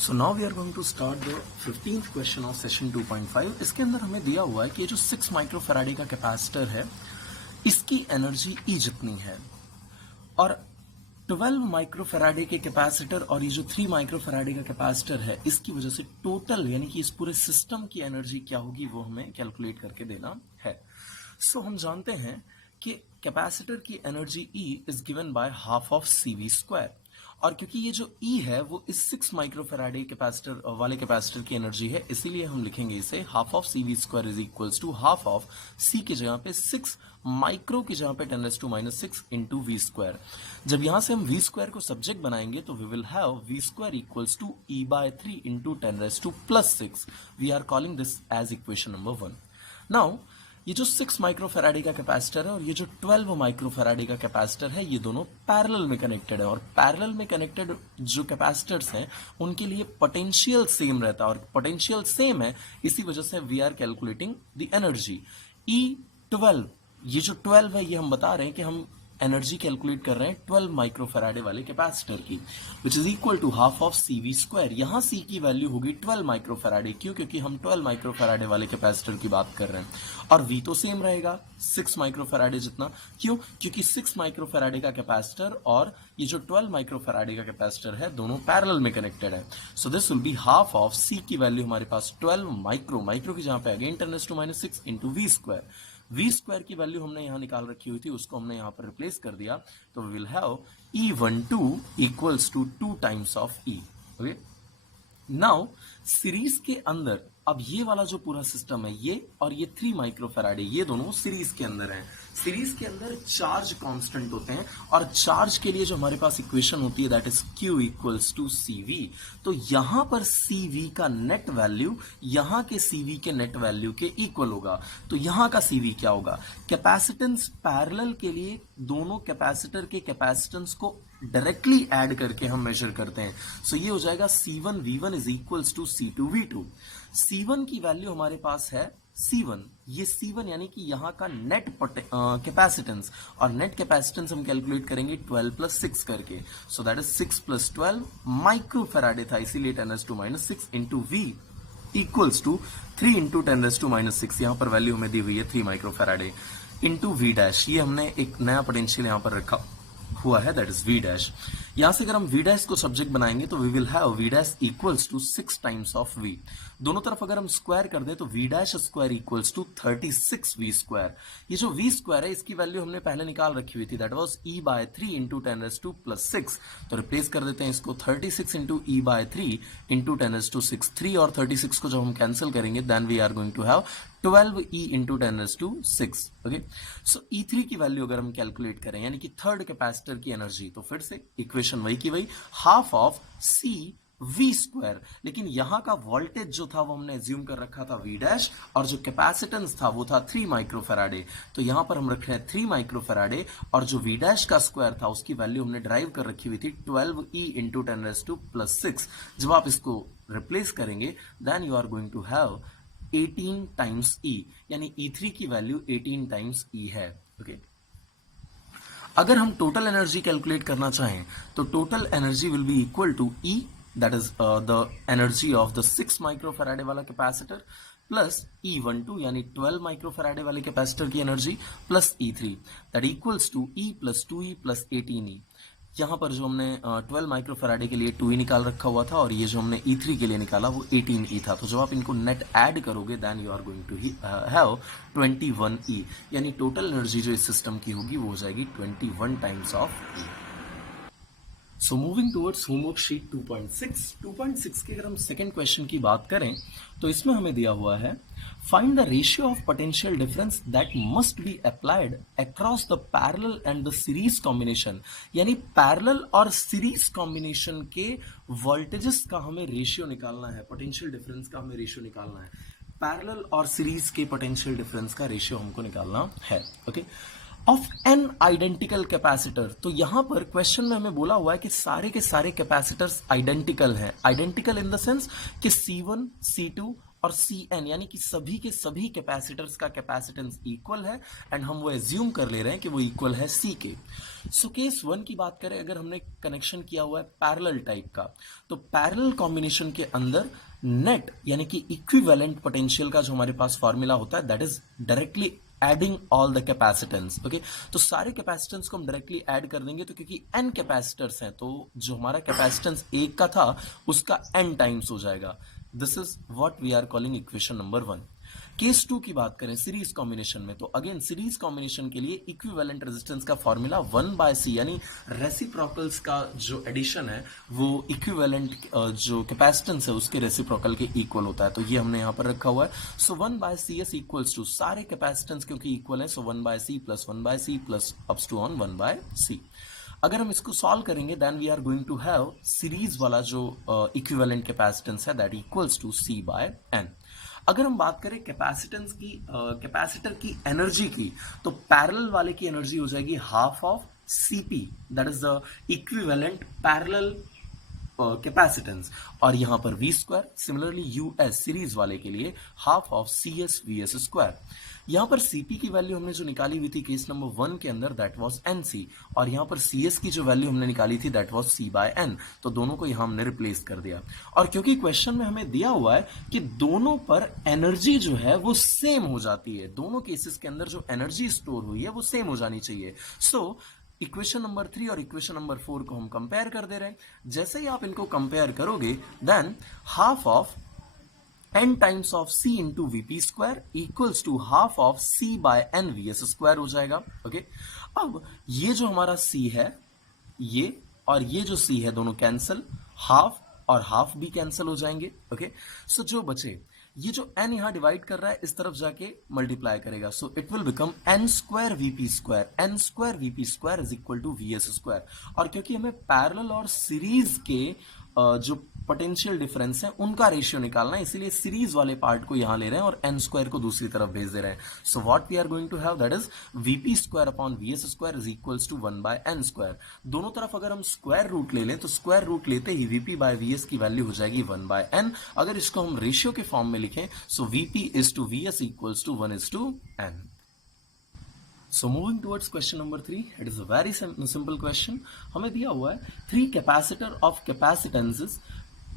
So now we are going to start the 15th question of session 2.5. इसके अंदर हमें दिया हुआ है कि जो 6 माइक्रोफैराडे का कैपेसिटर है इसकी एनर्जी E जितनी है और 12 माइक्रोफैराडे के कैपेसिटर और ये जो 3 माइक्रोफैराडे का कैपेसिटर है इसकी वजह से टोटल यानी कि इस पूरे सिस्टम की एनर्जी क्या होगी वो हमें कैलकुलेट करके देना है। सो हम जानते हैं कि कैपेसिटर की energy E is given by half of CV square और क्योंकि ये जो E है वो इस 6 माइक्रोफैराडे कैपेसिटर वाले कैपेसिटर की एनर्जी है इसीलिए हम लिखेंगे इसे half of CV square is equals to half of C की जगह पे 6 माइक्रो की जगह पे 10⁻⁻⁶ इंटू V स्क्वायर। जब यहां से हम V स्क्वायर को सब्जेक्ट बनाएंगे तो we will have V square equals to E/3 into 10⁻⁻6। We are calling this as equation number 1। Now ये जो 6 माइक्रोफैराडे का कैपेसिटर है और ये जो 12 माइक्रोफैराडे का कैपेसिटर है ये दोनों पैरेलल में कनेक्टेड है और पैरेलल में कनेक्टेड जो कैपेसिटर्स हैं उनके लिए पोटेंशियल सेम रहता है और पोटेंशियल सेम है इसी वजह से we are calculating the energy E12। ये जो 12 है ये हम बता रहे हैं कि हम एनर्जी कैलकुलेट कर रहे हैं 12 माइक्रोफैराडे वाले कैपेसिटर की which is equal to half of CV square. यहाँ C की वैल्यू होगी 12 माइक्रोफैराडे। क्यों? क्योंकि हम 12 माइक्रोफैराडे वाले कैपेसिटर की बात कर रहे हैं और V तो सेम रहेगा 6 माइक्रोफैराडे जितना। क्यों? क्योंकि 6 माइक्रोफैराडे का कैपेसिटर और ये जो 12 माइक्रोफैराडे का कैपेसिटर है दोनों पैरेलल में कनेक्टेड है। सो this will be half of C की वैल्यू हमारे पास 12 माइक्रो की जहां पे again 10⁻⁻⁶ into V square. V square की वैल्यू हमने यहां निकाल रखी हुई थी उसको हमने यहां पर रिप्लेस कर दिया तो we will have E12 equals to 2 times of E। Okay, now series के अंदर अब ये वाला जो पूरा सिस्टम है ये और ये 3 माइक्रोफैराडे ये दोनों सीरीज के अंदर हैं। सीरीज के अंदर चार्ज कांस्टेंट होते हैं और चार्ज के लिए जो हमारे पास इक्वेशन होती है that is Q equals to CV। तो यहां पर CV का नेट वैल्यू यहां के CV के नेट वैल्यू के इक्वल होगा। तो यहां का CV क्या होगा? कैपेसिटेंस पैरेलल के लिए दोनों कैपेसिटर के कैपेसिटेंस को डायरेक्टली ऐड करके हम मेजर करते हैं। सो ये हो जाएगा C1 V1 is equals to C2 V2। C1 की वैल्यू हमारे पास है C1, ये C1 यानी कि यहाँ का नेट कैपेसिटेंस और नेट कैपेसिटेंस हम कैलकुलेट करेंगे 12 प्लस 6 करके। So that is 6 plus 12 microfarad था इसीलिए 10⁻⁻⁶ into V equals to 3 into 10⁻⁻⁶। यहाँ पर वैल्यू हमें दी हुई है 3 माइक्रोफैराडे इंटू V डैश। ये हमने एक नया पोटेंशियल यहाँ पर रखा हुआ है दैट इज V डैश। यहां से अगर हम V डैश को सब्जेक्ट बनाएंगे तो we will have V dash equals to 6 times of V। दोनों तरफ अगर हम स्क्वायर कर दें तो V dash square equals to 36 V square. ये जो V स्क्वायर है इसकी वैल्यू हमने पहले निकाल रखी हुई थी दैट वाज E/3 इंटू 10⁻⁻⁶। तो रिप्लेस कर देते हैं इसको 36 इंटू E/3 इंटू 10⁻⁶। 3 और 36 को जब हम कैंसिल करेंगे then we are going to have 12E into 10⁻⁶। Okay, so E3 की वैल्यू अगर हम कैलकुलेट करें यानी कि थर्ड कैपेसिटर की एनर्जी तो फिर से इक्वेशन वही की वही हाफ ऑफ CV स्क्वायर। लेकिन यहां का वोल्टेज जो था वो हमने एज्यूम कर रखा था V डैश और जो कैपेसिटेंस था वो था 3 माइक्रोफैराडे। तो यहां पर हम रख रहे हैं 3 माइक्रोफैराडे और जो V डैश का स्क्वायर था उसकी वैल्यू हमने ड्राइव कर रखी हुई थी 12E इंटू 10⁻⁻⁶। जब आप इसको रिप्लेस करेंगे then you are going to have 18 times E यानी E3 की वैल्यू 18 टाइम्स E है। ओके, अगर हम टोटल एनर्जी कैलकुलेट करना चाहें तो total energy will be equal to E that is the energy of the 6 microfarad वाला कैपेसिटर प्लस E12 यानी 12 माइक्रोफैराडे वाले कैपेसिटर की energy plus E3 that equals to E plus 2E plus 18E। यहाँ पर जो हमने 12 माइक्रोफैराडे के लिए 2E निकाल रखा हुआ था और ये जो हमने E3 के लिए निकाला वो 18E था। तो जब आप इनको नेट ऐड करोगे then you are going to have 21E यानी टोटल एनर्जी जो इस सिस्टम की होगी वो हो जाएगी 21 times of E। So moving towards homework sheet 2.6 के अगर हम सेकेंड क्वेश्चन की बात करें तो इसमें हमें दिया हुआ है find the ratio of potential difference that must be applied across the parallel and the series combination. यानी पैरेलल और सीरीज कॉम्बिनेशन के वोल्टेजेस का हमें रेशियो निकालना है, पोटेंशियल डिफरेंस का हमें रेशियो निकालना है। पैरेलल और सीरीज के पोटेंशियल डिफरेंस का रेशियो हमको निकालना है। Okay, of an identical capacitor. तो यहां पर क्वेश्चन में हमें बोला हुआ है कि सारे के सारे कैपेसिटर्स आइडेंटिकल हैं। आइडेंटिकल इन द सेंस कि C1 C2 और Cn यानी कि सभी के सभी कैपेसिटर्स का कैपेसिटेंस इक्वल है एंड हम वो एज्यूम कर ले रहे हैं कि वो इक्वल है C के। सो केस 1 की बात करें, अगर हमने कनेक्शन किया हुआ है पैरेलल टाइप का, तो पैरेलल कॉम्बिनेशन के अंदर नेट यानी कि इक्विवेलेंट पोटेंशियल का जो हमारे पास फॉर्मूला होता है that is directly adding all the capacitance. Okay, तो सारे कैपेसिटेंस को हम डायरेक्टली ऐड कर देंगे, तो क्योंकि n कैपेसिटर्स हैं तो जो हमारा कैपेसिटेंस एक का था उसका n टाइम्स हो जाएगा। This is what we are calling equation number 1। Case 2 की बात करें सीरीज कॉम्बिनेशन में, तो अगेन सीरीज कॉम्बिनेशन के लिए इक्विवेलेंट रेजिस्टेंस का फॉर्मूला 1/c यानी रेसिप्रोकल्स का जो एडिशन है वो इक्विवेलेंट जो कैपेसिटेंस है उसके रेसिप्रोकल के इक्वल होता है, तो ये हमने यहां पर रखा हुआ है। सो 1/cs इक्वल्स टू सारे कैपेसिटेंस क्योंकि इक्वल है, so 1/c plus 1/c plus ups to on 1/c। अगर हम इसको सॉल्व करेंगे then we are going to have series वाला जो इक्विवेलेंट कैपेसिटेंस है दैट इक्वल्स टू C/n। अगर हम बात करें कैपेसिटेंस की कैपेसिटर की एनर्जी की, तो पैरेलल वाले की एनर्जी हो जाएगी half of Cp, that is the equivalent parallel capacitance, और यहां पर v square. Similarly US series वाले के लिए half of CS vs square. यहां पर Cp की वैल्यू हमने जो निकाली हुई थी केस नंबर 1 के अंदर दैट वाज Nc, और यहां पर CS की जो वैल्यू हमने निकाली थी दैट वाज C/n, तो दोनों को यहां हमने रिप्लेस कर दिया। और क्योंकि क्वेश्चन में हमें दिया हुआ है कि दोनों पर एनर्जी जो है वो सेम हो जाती है, दोनों केसेस के अंदर जो एनर्जी स्टोर हुई है वो सेम हो जानी चाहिए। सो इक्वेशन नंबर 3 और इक्वेशन नंबर 4 को हम कंपेयर कर दे रहे हैं। जैसे ही आप इनको कंपेयर करोगे then half of n times of c into VP square equals to half of C/n vs square हो जाएगा। ओके, अब ये जो हमारा c है ये और ये जो c है दोनों कैंसिल, हाफ और हाफ भी कैंसिल हो जाएंगे। ओके, सो जो बचे ये जो n यहां डिवाइड कर रहा है इस तरफ जाके मल्टीप्लाई करेगा, so it will become n square VP square is equal to vs square. और क्योंकि हमें पैरेलल और सीरीज के जो पोटेंशियल डिफरेंस है उनका रेशियो निकालना है, इसीलिए सीरीज वाले पार्ट को यहां ले रहे हैं और n स्क्वायर को दूसरी तरफ भेज दे रहे हैं। So what we are going to have that is vp square upon vs square is equals to 1/n square. दोनों तरफ अगर हम स्क्वायर रूट ले लें तो स्क्वायर रूट लेते ही vp/vs की वैल्यू हो जाएगी 1/n। अगर इसको हम रेशियो के फॉर्म में लिखें so vp is to vs equals to 1:n। So moving towards question number 3, it is a very simple question. हमें दिया हुआ है 3 capacitor of capacitances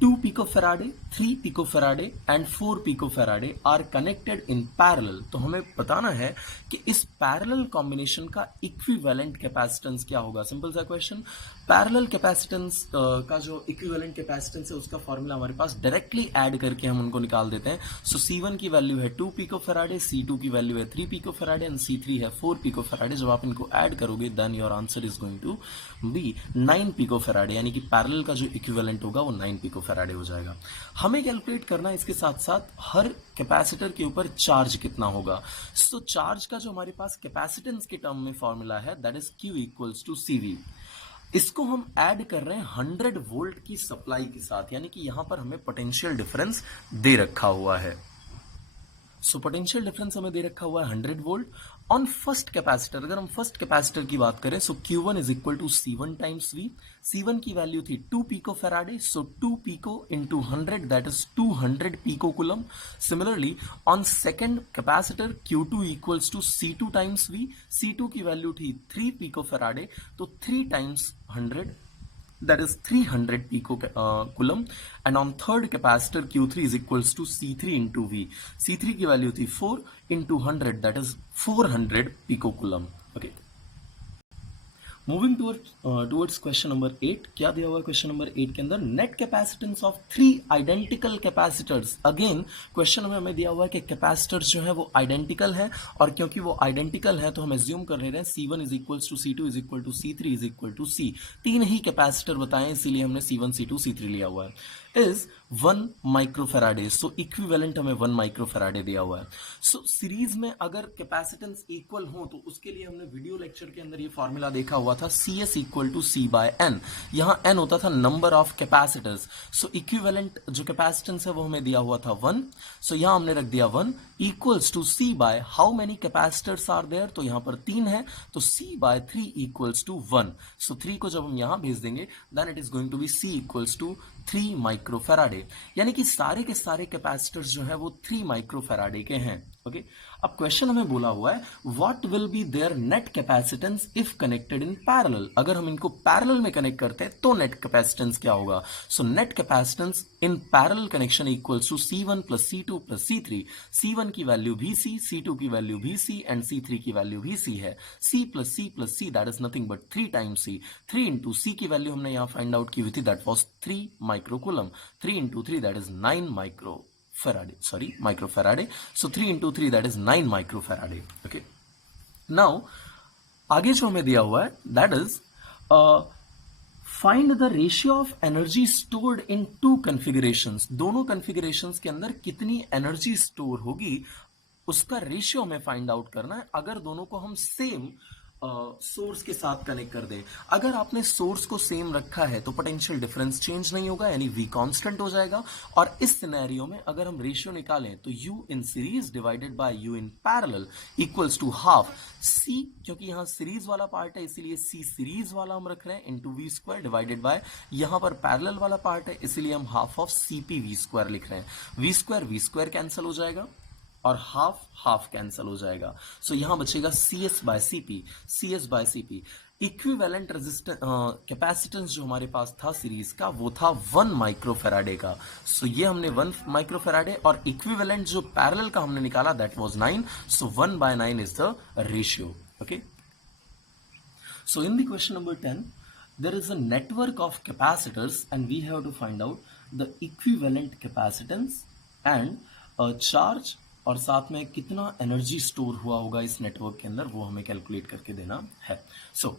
2 picofarad, 3 picofarad and 4 picofarad are connected in parallel। तो हमें बताना है कि इस पैरेलल कॉम्बिनेशन का इक्विवेलेंट कैपेसिटेंस क्या होगा। सिंपल सा क्वेश्चन। पैरेलल कैपेसिटेंस का जो इक्विवेलेंट कैपेसिटेंस है उसका फॉर्मूला हमारे पास डायरेक्टली ऐड करके हम उनको निकाल देते हैं। सो C1 की वैल्यू है 2 पिकोफैराड, C2 की वैल्यू है 3 पिकोफैराड एंड C3 है 4 पिकोफैराड। जब आप इनको ऐड करोगे then your answer is going to be 9 picofarad, यानी कि पैरेलल का जो इक्विवेलेंट होगा वो 9 पिकोफैराड हो जाएगा। हमें कैलकुलेट करना है इसके साथ साथ हर कैपेसिटर के ऊपर चार्ज कितना होगा। सो चार्ज का जो हमारे पास कैपेसिटेंस के टर्म में फॉर्मूला है that is Q equals to CV। इसको हम ऐड कर रहे हैं 100 वोल्ट की सप्लाई के साथ, यानी कि यहां पर हमें पोटेंशियल डिफरेंस दे रखा हुआ है। सो पोटेंशियल डिफरेंस हमें दे रखा हुआ है 100 वोल्ट ऑन फर्स्ट कैपेसिटर। अगर हम फर्स्ट कैपेसिटर की बात करें so Q1 is equal to C1 times V। C1 की वैल्यू थी 2 pico Faraday, so 2 pico into 100 that is 200 pico coulomb. Similarly on second capacitor Q2 equals to C2 times V। C2 की value थी 3 pico faraday, तो 3 times 100 that is 300 pico coulomb, and on third capacitor Q3 is equals to C3 into V। C3 की value थी 4 into 100 that is 400 pico coulomb। okay, moving towards question number 8। क्या दिया हुआ है question number 8 के अंदर? Net capacitance of 3 identical capacitors. Again question में हमें दिया हुआ है कि कैपेसिटर्स जो है वो आइडेंटिकल है, और क्योंकि वो आइडेंटिकल है तो हम एज्यूम कर ले रहे हैं C1 is equal to C2 is equal to C3 is equal to C। 3 ही कैपेसिटर बताएं इसीलिए हमने C1 C2 C3 लिया हुआ है। इज 1 माइक्रोफैराडे, सो इक्विवेलेंट हमें 1 माइक्रोफैराडे दिया हुआ है। सो सीरीज में अगर कैपेसिटेंस इक्वल हो तो उसके लिए हमने वीडियो लेक्चर के अंदर ये फॉर्मूला देखा हुआ था CS इक्वल टू C/n। यहाँ n होता था number of capacitors. So equivalent जो कैपेसिटेंस है वो हमें दिया हुआ था 1, सो यहाँ हमने रख दिया 1 equals to C by how many capacitors are there, तो यहाँ पर 3 है तो C/3 इक्वल्स टू 1। सो 3 को जब हम यहाँ भेज देंगे then it is going to be C equals to 3 microfarad, यानी कि सारे के सारे कैपेसिटर्स जो है वो 3 माइक्रोफेराडे के हैं। ओके, अब क्वेश्चन हमें बोला हुआ है what will be there net capacitance if connected in parallel. अगर हम इनको पैरेलल में कनेक्ट करते हैं तो नेट कैपेसिटेंस क्या होगा। So net capacitance in parallel connection equals to C1 plus C2 plus C3। C1 की वैल्यू VC, C2 की वैल्यू VC एंड C3 की वैल्यू VC है। C plus C that is nothing but 3 times C। 3 into C की value हमने यहाँ find out की हुई थी, that was 3 microcoulomb. 3 into 3 that is 9 microfarade. So 3 into 3 that is 9 microfarade. Okay. Now आगे जो हमें दिया हुआ है that is find the ratio of energy stored in two configurations. दोनों configurations के अंदर कितनी energy store होगी उसका रेशियो हमें फाइंड आउट करना है। अगर दोनों को हम सेम सोर्स के साथ कनेक्ट कर दें, अगर आपने सोर्स को सेम रखा है तो पोटेंशियल डिफरेंस चेंज नहीं होगा, यानी V कांस्टेंट हो जाएगा। और इस सिनेरियो में अगर हम रेशियो निकालें तो U in series divided by U in parallel equals to half C, क्योंकि यहां सीरीज वाला पार्ट है इसलिए C सीरीज वाला हम रख रहे हैं, into V square divided by यहां पर पैरेलल वाला पार्ट है इसलिए हम half of CP V square लिख रहे हैं। V स्क्वायर कैंसिल हो जाएगा और हाफ कैंसिल हो जाएगा। सो यहां बचेगा CS by CP। Equivalent resistance capacitance जो हमारे पास था सीरीज का वो था 1 माइक्रोफेराडे का। सो ये हमने 1 माइक्रोफेराडे और इक्विवेलेंट जो पैरेलल का हमने निकाला that was 9। So 1/9 is the ratio. Okay, so in the question number 10 there is a network of capacitors and we have to find out the equivalent capacitance and charge और साथ में कितना energy store हुआ होगा इस network के अंदर वो हमें कैलकुलेट करके देना है। सो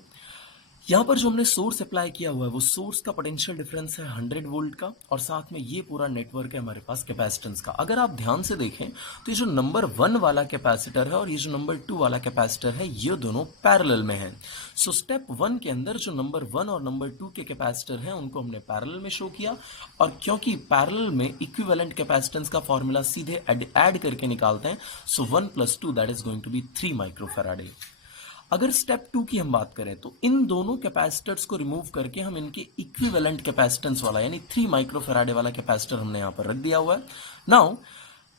यहाँ पर जो हमने सोर्स अप्लाई किया हुआ है वो सोर्स का पोटेंशियल डिफरेंस है 100 वोल्ट का और साथ में ये पूरा नेटवर्क है हमारे पास कैपेसिटेंस का। अगर आप ध्यान से देखें तो ये जो नंबर 1 वाला कैपेसिटर है और ये जो नंबर 2 वाला कैपेसिटर है ये दोनों पैरेलल में हैं। सो स्टेप 1 के अंदर जो नंबर 1 और नंबर 2 के कैपेसिटर हैं उनको हमने पैरेलल में शो किया और क्योंकि पैरेलल में इक्विवेलेंट कैपेसिटेंस का फॉर्मूला सीधे ऐड करके निकालते हैं, so 1 + 2 that is going to be 3 microfarad. अगर स्टेप 2 की हम बात करें तो इन दोनों कैपेसिटर्स को रिमूव करके हम इनके इक्विवेलेंट कैपेसिटेंस वाला यानी 3 माइक्रोफेराडे वाला कैपेसिटर हमने यहां पर रख दिया हुआ है। नाउ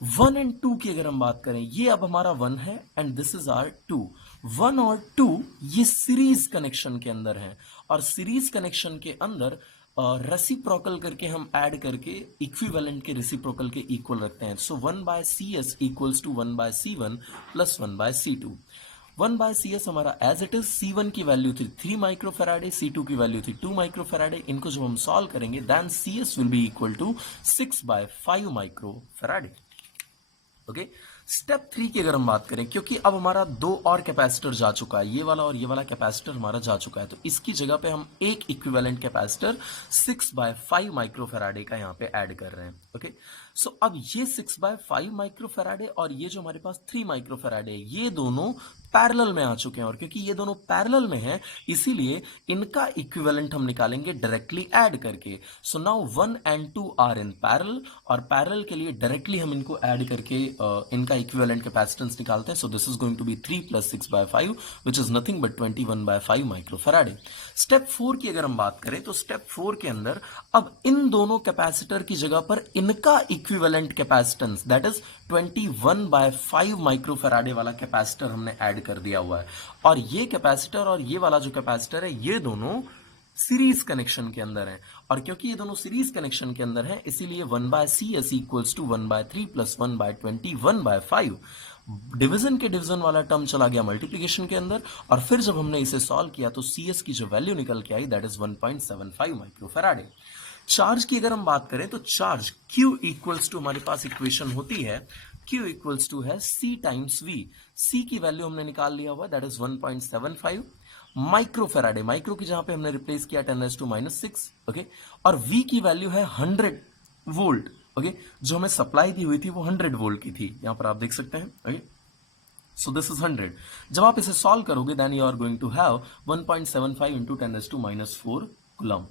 1 और 2 की अगर हम बात करें, ये अब हमारा 1 है एंड दिस इज आवर 2। 1 और 2 ये सीरीज कनेक्शन के अंदर है और सीरीज कनेक्शन के अंदर रेसिप्रोकल करके हम ऐड करके इक्विवेलेंट के रेसिप्रोकल के इक्वल रखते हैं। सो 1/CS equals to 1/C1 plus 1/C2। 1/CS हमारा एज इट इज, C1 की वैल्यू थी 3 माइक्रोफेराडे, C2 की वैल्यू थी 2 माइक्रोफेराडे। इनको जब हम सॉल्व करेंगे then CS will be equal to 6/5 microfarad. Okay, step 3 की अगर हम बात करें, क्योंकि अब हमारा 2 और कैपेसिटर जा चुका है, ये वाला और ये वाला कैपेसिटर हमारा जा चुका है, तो इसकी जगह पे हम एक इक्विवेलेंट कैपेसिटर 6/5 माइक्रोफेराडे का यहाँ पे ऐड कर रहे हैं। ओके, सो अब ये 6/5 माइक्रोफेराडे और ये जो हमारे पास 3 माइक्रोफेराडे ये दोनों पैरेलल में आ चुके हैं और क्योंकि ये दोनों पैरेलल में हैं इसीलिए इनका इक्विवेलेंट हम निकालेंगे डायरेक्टली ऐड करके। So now 1 and 2 are in parallel और पैरेलल के लिए डायरेक्टली हम इनको ऐड करके इनका इक्विवेलेंट कैपेसिटेंस निकालते हैं। So this is going to be 3 + 6/5 which is nothing but 21/5 microfarad. Step 4 की अगर हम बात करें तो स्टेप 4 के अंदर अब इन दोनों कैपेसिटर की जगह पर इनका equivalent capacitance that is 21/5 microfarad वाला कैपेसिटर हमने ऐड कर दिया हुआ है और ये कैपेसिटर और ये वाला जो कैपेसिटर है ये दोनों सीरीज कनेक्शन के अंदर है और क्योंकि ये दोनों सीरीज कनेक्शन के अंदर है इसीलिए 1/CS equals to 1/3 plus 1/21/5। Division के डिवीजन वाला टर्म चला गया मल्टीप्लिकेशन के अंदर और फिर जब हमने इसे सॉल्व किया तो CS की जो वैल्यू निकल के आई दैट इज 1.75 माइक्रोफेराडे। चार्ज की अगर हम बात करें तो चार्ज Q इक्वल्स टू हमारे पास इक्वेशन होती है Q इक्वल्स टू है C टाइम्स V। C की वैल्यू हमने निकाल लिया हुआ दैट इज 1.75 माइक्रोफेराडे, माइक्रो की जहां पे हमने रिप्लेस किया 10⁻⁻⁶। ओके, और V की वैल्यू है 100 वोल्ट। ओके, जो हमें सप्लाई दी हुई थी वो 100 वोल्ट की थी, यहां पर आप देख सकते हैं। Okay, so this is 100। जब आप इसे सॉल्व करोगे then you are going to have 1.75 × 10⁻⁴ coulomb.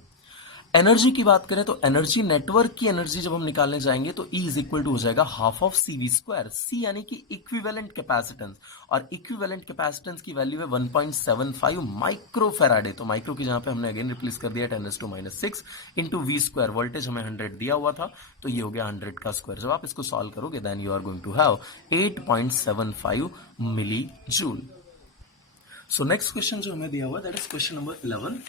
Energy की बात करें तो एनर्जी नेटवर्क की एनर्जी जब हम निकालने जाएंगे तो E इज इक्वल टू हो जाएगा half of CV square, C यानी कि इक्विवेलेंट कैपेसिटेंस, और इक्विवेलेंट कैपेसिटेंस की वैल्यू है 1.75 माइक्रो फैराडे। तो माइक्रो की जहां पे हमने अगेन रिप्लेस कर दिया 10⁻⁻⁶ इंटू वी स्क्वायर, वोल्टेज हमें 100 दिया हुआ था तो ये हो गया 100 का स्क्वायर। जब आप इसको सॉल्व करोगे then you are going to have 8.75 milli joule. So next question जो हमें दिया हुआ है दैट इज क्वेश्चन नंबर 11।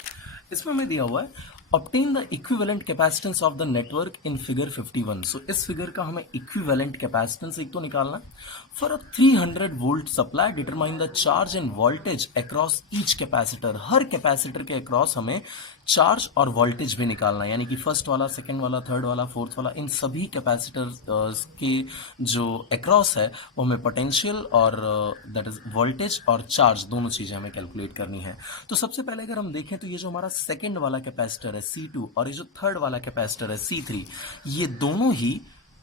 इसमें हमें दिया हुआ है obtain the equivalent capacitance of the network in figure 51। सो इस फिगर का हमें इक्विवेलेंट कैपेसिटेंस एक तो निकालना for a 300 volt supply, determine the charge end voltage across each capacitor. Her capacitor के अक्रॉस हमें चार्ज और वोल्टेज भी निकालना है, यानी कि फर्स्ट वाला, सेकंड वाला, थर्ड वाला, फोर्थ वाला, इन सभी कैपेसिटर के जो अक्रॉस है वो हमें पोटेंशियल और दैट इज वोल्टेज और चार्ज दोनों चीजें हमें कैलकुलेट करनी है। तो सबसे पहले अगर हम देखें तो ये जो हमारा सेकंड वाला कैपेसिटर है C2 और ये जो थर्ड वाला कैपेसिटर है C3, ये दोनों ही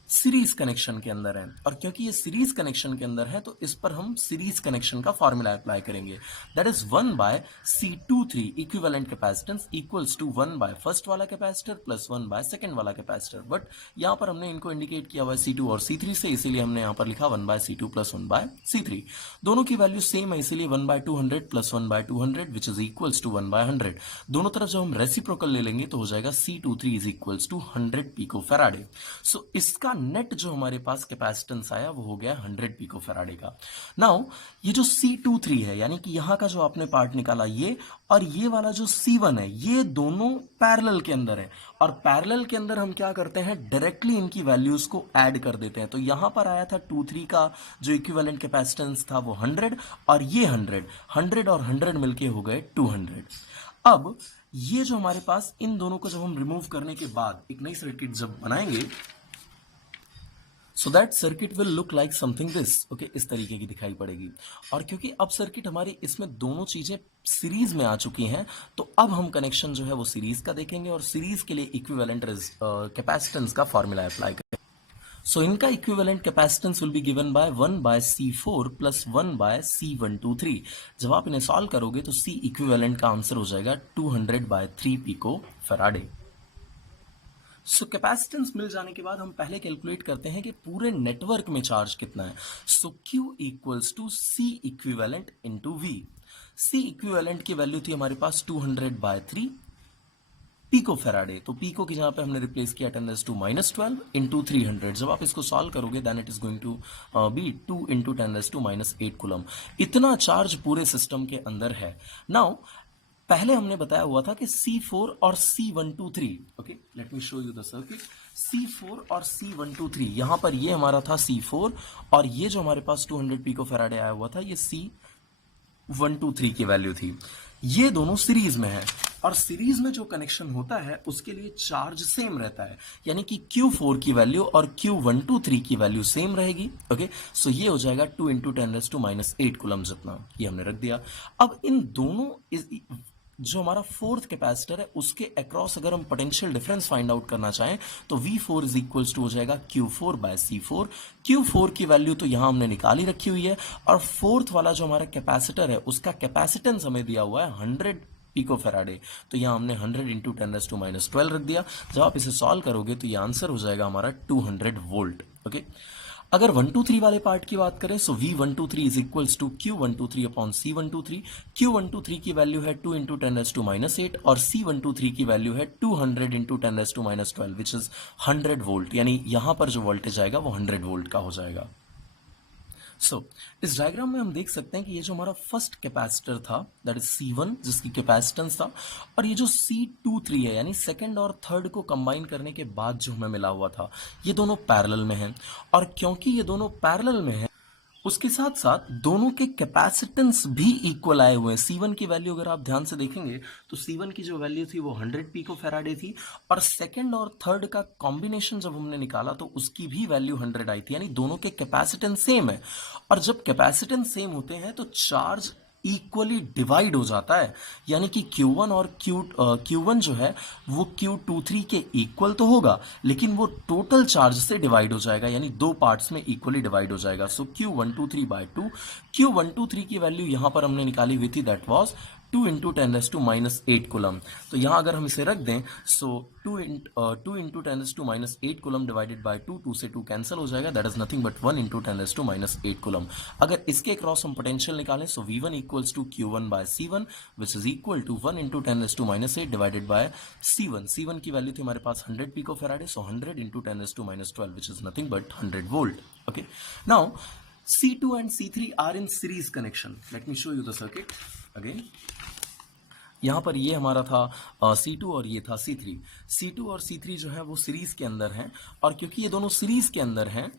सीरीज कनेक्शन के अंदर है, और क्योंकि ये सीरीज कनेक्शन के अंदर है तो इस पर हम सीरीज कनेक्शन का फॉर्मूला अप्लाई करेंगे, that is 1/C23 equivalent capacitance equals to 1 first वाला कैपेसिटर प्लस 1 सेकंड वाला कैपेसिटर। बट यहां पर हमने इनको इंडिकेट किया हुआ है C2 और C3 से, इसीलिए हमने यहां पर लिखा 1/C2 प्लस 1/C3। दोनों की वैल्यू सेम है, इसीलिए 1/200 plus 1/200 which is equals to 1/100। दोनों तरफ जब हम रेसिप्रोकल ले लेंगे तो हो जाएगा C23 is equals to 100 pico Faraday. So इसका नेट जो हमारे पास कैपेसिटेंस आया वो हो गया 100 पिको फैराडे का। नाउ ये जो C23 है, यानी कि यहां का जो आपने पार्ट निकाला ये, और ये वाला जो C1 है, ये दोनों पैरेलल के अंदर है, और पैरेलल के अंदर हम क्या करते हैं, डायरेक्टली इनकी वैल्यूज को ऐड कर देते हैं। तो यहां पर आया था 23 का जो इक्विवेलेंट कैपेसिटेंस था वो 100, और ये 100 और 100 मिलके हो गए 200। अब ये जो हमारे पास इन दोनों को जब हम रिमूव करने के बाद एक नई सर्किट जब बनाएंगे, so that circuit will look like something this, okay, इस तरीके की दिखाई पड़ेगी। और क्योंकि अब सर्किट हमारी इसमें दोनों चीजें सीरीज में आ चुकी हैं तो अब हम कनेक्शन जो है वो सीरीज का देखेंगे, और सीरीज के लिए इक्विवेलेंट कैपेसिटेंस का फॉर्मूला अप्लाई करेंगे। सो इनका equivalent capacitance will be given by 1/C4 plus 1/C123। जब आप इन्हें सॉल्व करोगे तो C इक्विवेलेंट का आंसर हो जाएगा 200/3 पिको फैराडे। सो कैपेसिटेंस मिल जाने के बाद हम पहले कैलकुलेट करते हैं कि पूरे नेटवर्क में चार्ज कितना है। So Q equals to C equivalent into V। C equivalent की वैल्यू थी हमारे पास 200/3 पिको फैराडे, तो पिको की जहां पे हमने रिप्लेस किया 10⁻12 इंटू 300। जब आप इसको सॉल्व करोगे then it is going to be 2 into 10⁻8 coulomb. इतना चार्ज पूरे सिस्टम के अंदर है। नाउ पहले हमने बताया हुआ था कि C4 और C123, okay, let me show you the circuit. C4 और C123, यहां पर ये हमारा था C4, और ये जो हमारे पास 200 पिको फैराडे आया हुआ था ये C123 की वैल्यू थी। ये दोनों सीरीज में है, और सीरीज में जो कनेक्शन होता है उसके लिए चार्ज सेम रहता है, यानी कि Q4 की वैल्यू और Q123 की वैल्यू सेम रहेगी। ओके, सो ये हो जाएगा 2 इंटू 10⁻8 कूलम जितना, ये हमने रख दिया। अब इन दोनों जो हमारा फोर्थ कैपेसिटर है उसके अक्रॉस अगर हम पोटेंशियल डिफरेंस फाइंड आउट करना चाहें तो V4 इज इक्वल्स टू हो जाएगा Q4/C4। Q4 की वैल्यू तो यहां हमने निकाली रखी हुई है, और फोर्थ वाला जो हमारा कैपेसिटर है उसका कैपेसिटेंस हमें दिया हुआ है 100 पिको फैराडे, तो यहां हमने 100 इंटू 10⁻12 रख दिया। जब आप इसे सॉल्व करोगे तो ये आंसर हो जाएगा हमारा 200 वोल्ट। ओके, अगर 123 वाले पार्ट की बात करें so V123 is equals to Q123 upon C123। Q123 की वैल्यू है 2 इंटू 10⁻8 और C123 की वैल्यू है 200 इंटू 10⁻12 विच इज 100 वोल्ट, यानी यहां पर जो वोल्टेज आएगा वो 100 वोल्ट का हो जाएगा। सो इस डायग्राम में हम देख सकते हैं कि ये जो हमारा फर्स्ट कैपेसिटर था दैट इज C1 जिसकी कैपेसिटेंस था, और ये जो C23 है यानी सेकंड और थर्ड को कंबाइन करने के बाद जो हमें मिला हुआ था, ये दोनों पैरेलल में हैं, और क्योंकि ये दोनों पैरेलल में हैं उसके साथ साथ दोनों के कैपेसिटेंस भी इक्वल आए हुए हैं। C1 की वैल्यू अगर आप ध्यान से देखेंगे तो C1 की जो वैल्यू थी वो 100 पिको फैराडे थी, और सेकंड और थर्ड का कॉम्बिनेशन जब हमने निकाला तो उसकी भी वैल्यू 100 आई थी, यानी दोनों के कैपेसिटेंस सेम है। और जब कैपेसिटेंस सेम होते हैं तो चार्ज इक्वली डिवाइड हो जाता है, यानी कि Q1 और Q1 जो है वो Q23 के इक्वल तो होगा लेकिन वो टोटल चार्ज से डिवाइड हो जाएगा, यानी दो पार्ट्स में इक्वली डिवाइड हो जाएगा। सो Q123/2, Q123 की वैल्यू यहां पर हमने निकाली हुई थी दैट वाज 2 इंटू 10⁻⁻8 कूलम। तो यहाँ अगर हम इसे रख दें, so 2 into 10⁻⁸ coulomb divided by 2, 2 से 2 कैंसिल हो जाएगा, that is nothing but 1 into 10⁻⁸ coulomb. अगर इसके क्रॉस हम पोटेंशियल निकालें, so V1 equals to Q1 by C1 which is equal to 1 into 10⁻⁸ divided by C1। C1 की वैल्यू थी हमारे पास 100 pico Faraday, so 100 into 10⁻12 which is nothing but 100 volt. Okay, now C2 and C3 are in series connection. Let me show you the circuit again. यहाँ पर ये हमारा था C2 और ये था C3। C2 और C3 जो है वो सीरीज के अंदर हैं, और क्योंकि ये दोनों सीरीज के अंदर हैं,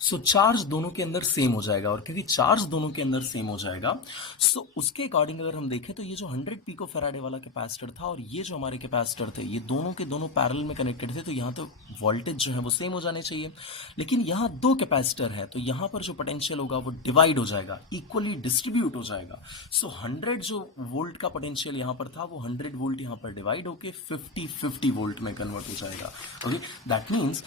सो चार्ज दोनों के अंदर सेम हो जाएगा, और क्योंकि चार्ज दोनों के अंदर सेम हो जाएगा, सो उसके अकॉर्डिंग अगर हम देखें तो ये जो 100 पिको फैराडे वाला कैपेसिटर था और ये जो हमारे कैपेसिटर थे, ये दोनों के दोनों पैरेलल में कनेक्टेड थे, तो यहाँ तो वोल्टेज जो है वो सेम हो जाने चाहिए। लेकिन यहाँ दो कैपेसिटर है, तो यहाँ पर जो पोटेंशियल होगा वो डिवाइड हो जाएगा, इक्वली डिस्ट्रीब्यूट हो जाएगा। सो 100 जो वोल्ट का पोटेंशियल यहाँ पर था, वो 100 वोल्ट यहाँ पर डिवाइड होके 50 वोल्ट में कन्वर्ट हो जाएगा। ओके, दैट मीन्स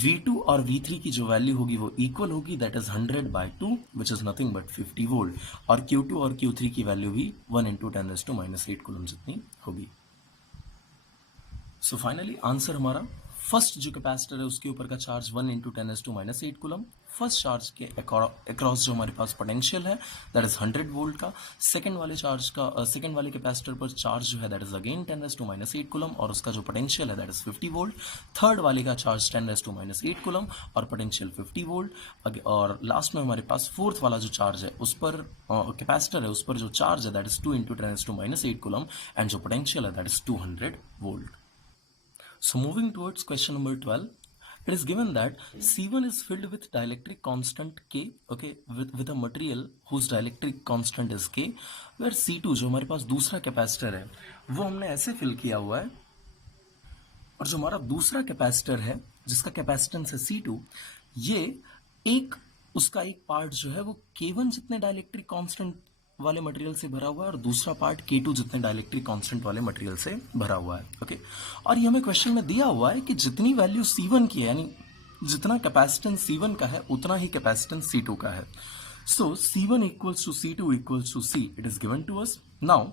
V2 और V3 की जो वैल्यू होगी वो इक्वल होगी, that is 100/2 which is nothing but 50 volt, और Q2 और Q3 की वैल्यू भी 1 इंटू 10⁻⁸ कूलम जितनी होगी। सो फाइनली आंसर हमारा, फर्स्ट जो कैपेसिटर है उसके ऊपर का charge 1 into 10⁻⁸ coulomb, first charge के अक्रॉस जो हमारे पास पोटेंशियल है दैट इज 100 वोल्ट का, सेकंड वाले चार्ज का सेकंड वाले कैपेसिटर पर चार्ज जो है दैट इज अगेन 10⁻⁸ कूलम, और उसका जो पोटेंशियल है दैट इज 50 वोल्ट, थर्ड वाले का चार्ज 10⁻⁸ कूलम और पोटेंशियल 50 वोल्ट, और लास्ट में हमारे पास फोर्थ वाला जो चार्ज है उस पर कैपेसिटर है, उस पर जो चार्ज है that is 2 into 10⁻⁸ coulomb, and जो पोटेंशियल है that is 200 volt. So moving towards question number 12, it is given that C1 is filled with dielectric constant K, okay, with a material whose dielectric constant is K, where C2 जो हमारे पास दूसरा capacitor है वो हमने ऐसे fill किया हुआ है, और जो हमारा दूसरा कैपेसिटर है जिसका कैपेसिटेंस है C2, ये उसका एक पार्ट जो है वो K1 जितने डाइलेक्ट्रिक कांस्टेंट वाले मटेरियल से भरा हुआ है, और दूसरा पार्ट K2 जितने डाइलेक्ट्रिक कांस्टेंट वाले मटेरियल से भरा हुआ है। ओके, और ये हमें क्वेश्चन में दिया हुआ है कि जितनी वैल्यू C1 की है, यानी जितना कैपेसिटेंस C1 का है उतना ही कैपेसिटेंस C2 का है। So C1 equals to C2 equals to C, it is given to us. Now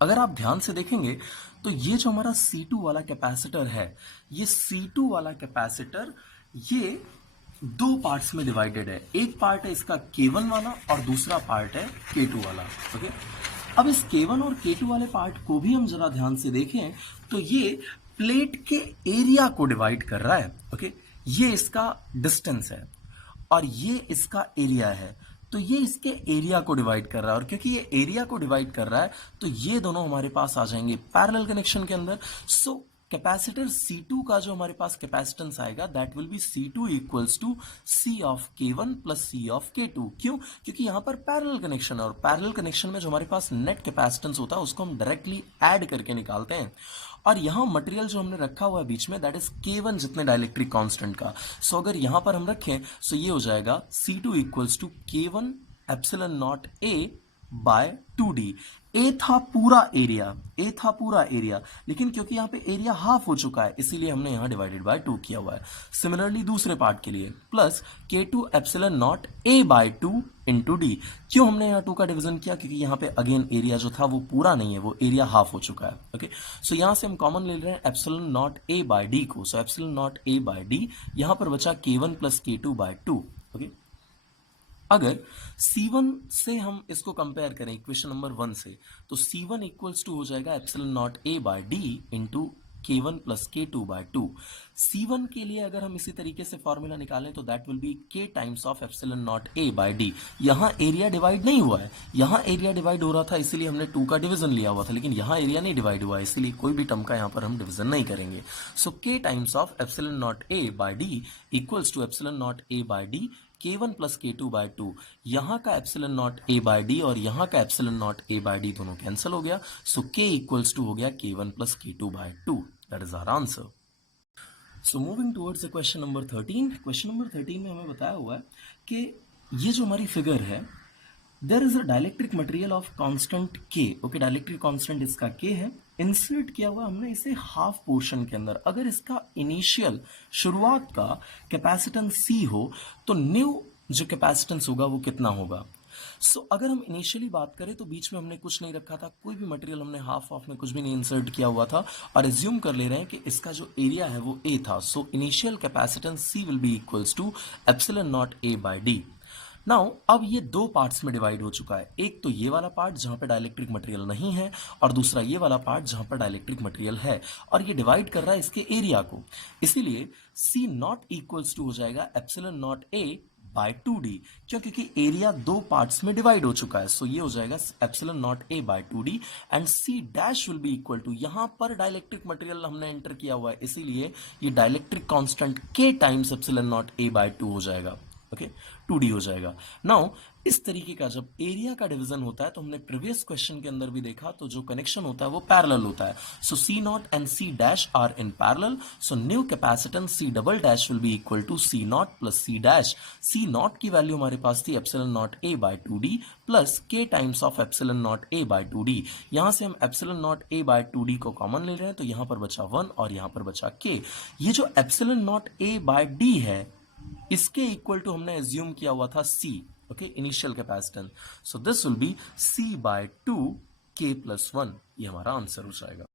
अगर आप ध्यान से देखेंगे तो ये जो हमारा C2 वाला कैपेसिटर है, ये C2 वाला कैपेसिटर ये दो पार्ट्स में डिवाइडेड है, एक पार्ट है इसका K1 वाला और दूसरा पार्ट है K2 वाला। ओके, अब इस K1 और K2 वाले पार्ट को भी हम जरा ध्यान से देखें तो ये प्लेट के एरिया को डिवाइड कर रहा है। ओके, ये इसका डिस्टेंस है और ये इसका एरिया है, तो ये इसके एरिया को डिवाइड कर रहा है, और क्योंकि ये एरिया को डिवाइड कर रहा है तो ये दोनों हमारे पास आ जाएंगे पैरेलल कनेक्शन के अंदर। सो कैपेसिटर C2 का जो हमारे पास कैपेसिटेंस आएगा that will be C2 equals to C of K1 plus C of K2। क्यों? क्योंकि यहाँ पर पैरेलल कनेक्शन है, और पैरेलल कनेक्शन में जो हमारे पास नेट कैपेसिटेंस होता है उसको हम डायरेक्टली ऐड करके निकालते हैं, और यहाँ मटेरियल जो हमने रखा हुआ है बीच में दैट इज K1 जितने डाइलेक्ट्रिक कांस्टेंट का। सो अगर यहाँ पर हम रखें सो ये हो जाएगा C2 equals to K1 epsilon not A by 2D। A था पूरा एरिया, लेकिन क्योंकि यहाँ पे एरिया हाफ हो चुका है इसीलिए हमने यहाँ डिवाइडेड बाय 2 किया हुआ है। सिमिलरली दूसरे पार्ट के लिए plus K2 epsilon not A by 2 into D। क्यों हमने यहाँ 2 का डिवीजन किया? क्योंकि यहाँ पे अगेन एरिया जो था वो पूरा नहीं है, वो एरिया हाफ हो चुका है। ओके, सो यहाँ से हम कॉमन ले रहे हैं epsilon not A by D को, so epsilon not A by D, यहाँ पर बचा K1 plus K2 by 2। Okay, अगर C1 से हम इसको कंपेयर करें इक्वेशन नंबर 1 से, तो C1 इक्वल्स टू हो जाएगा epsilon not A by D into K1 plus K2 by 2। C1 के लिए अगर हम इसी तरीके से फॉर्मूला निकालें तो that will be K times of epsilon not A by D। यहाँ एरिया डिवाइड नहीं हुआ है, यहाँ एरिया डिवाइड हो रहा था इसीलिए हमने 2 का डिवीजन लिया हुआ था, लेकिन यहाँ एरिया नहीं डिवाइड हुआ है इसीलिए कोई भी टर्म का यहाँ पर हम डिवीजन नहीं करेंगे। So K times of epsilon not A by D equals to epsilon not A by D K1 plus K2 by 2। यहाँ का epsilon not A by D और यहाँ का epsilon not A by D दोनों cancel हो गया, so K equals to हो गया K1 plus K2 by 2। That is our answer. So moving towards the question number 13। Question number 13 में हमें बताया हुआ है कि ये जो हमारी फिगर है, there is a dielectric material of constant K। Okay, dielectric constant इसका K है, इंसर्ट किया हुआ हमने इसे हाफ पोर्शन के अंदर। अगर इसका इनिशियल शुरुआत का कैपेसिटेंस C हो तो न्यू जो कैपेसिटेंस होगा वो कितना होगा? सो अगर हम इनिशियली बात करें तो बीच में हमने कुछ नहीं रखा था, कोई भी मटेरियल हमने हाफ ऑफ में कुछ भी नहीं इंसर्ट किया हुआ था और एज्यूम कर ले रहे हैं कि इसका जो एरिया है वो ए था। So initial capacitance C will be equals to epsilon not A by D. Now अब ये दो पार्ट्स में डिवाइड हो चुका है, एक तो ये वाला पार्ट जहां पे डाइलेक्ट्रिक मटेरियल नहीं है और दूसरा ये वाला पार्ट जहां पर डाइलेक्ट्रिक मटेरियल है, और ये डिवाइड कर रहा है इसके एरिया को। इसीलिए सी नॉट इक्वल्स टू हो जाएगा epsilon not A by 2d। क्यों? क्योंकि एरिया दो पार्ट्स में डिवाइड हो चुका है। सो ये हो जाएगा epsilon not A by 2d and C dash will be equal to, यहां पर डाइलेक्ट्रिक मटेरियल हमने एंटर किया हुआ है इसीलिए ये dielectric constant k times epsilon not A by 2 हो जाएगा। ओके, 2d हो जाएगा। नाउ इस तरीके का जब एरिया का डिवीजन होता है तो हमने प्रीवियस क्वेश्चन के अंदर भी देखा, तो जो कनेक्शन होता है वो पैरेलल होता है। So C not and C dash are in parallel, so new capacitance C double dash will be equal to C not plus C dash. C not की वैल्यू हमारे पास थी epsilon not A by 2d plus K times of epsilon not A by 2d। यहां से हम epsilon not A by 2d को common ले रहे हैं तो यहां पर बचा 1 और यहां पर बचा k। ये जो epsilon not A by d है इसके इक्वल टू हमने एज्यूम किया हुआ था C, okay, initial capacitance. So this will be C by 2 K plus 1, ये हमारा आंसर हो जाएगा।